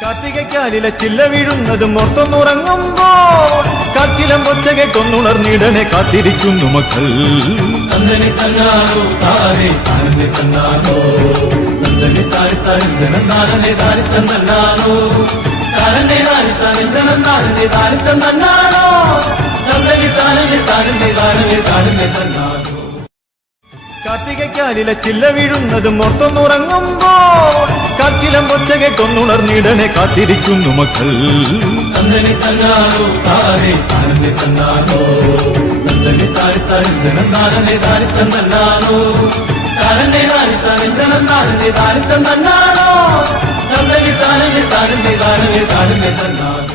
കാർത്തികക്കാലിലെ ചില്ല വീഴുന്നതും ഓർത്തൊന്നുറങ്ങുമ്പോൾ കാറ്റിലം ഒച്ച കേട്ടൊന്നുണർന്നിടനെ കാത്തിരിക്കുന്നു മക്കൾ. നന്ദനി തന്നാലോ താരേ താരനെ തന്നാലോ നന്ദനി താരി താരിന്തനം താരനെ താരി തന്നാലോ താരനെ താരി താരിന്തനം താരനെ താരി തന്നാലോ നന്ദനി താരനെ താരനെ താരനെ താരനെ തന്നാലോ. കാർത്തികക്കാലിലെ ചില്ല വീഴുന്നതും ഓർത്തൊന്നുറങ്ങുമ്പോൾ കാറ്റിലം ഒച്ച കേട്ടൊന്നുണർന്നിടനെ കാത്തിരിക്കുന്നു മക്കൾ. നന്ദനി തന്നാലോ താരേ താരനെ തന്നാലോ നന്ദനി താരി താരിന്തനം താരനെ താരി തന്നാലോ താരനെ താരി താരിന്തനം താരനെ താരി തന്നാലോ നന്ദനി താരനെ താരനെ താരനെ താരനെ തന്നാലോ.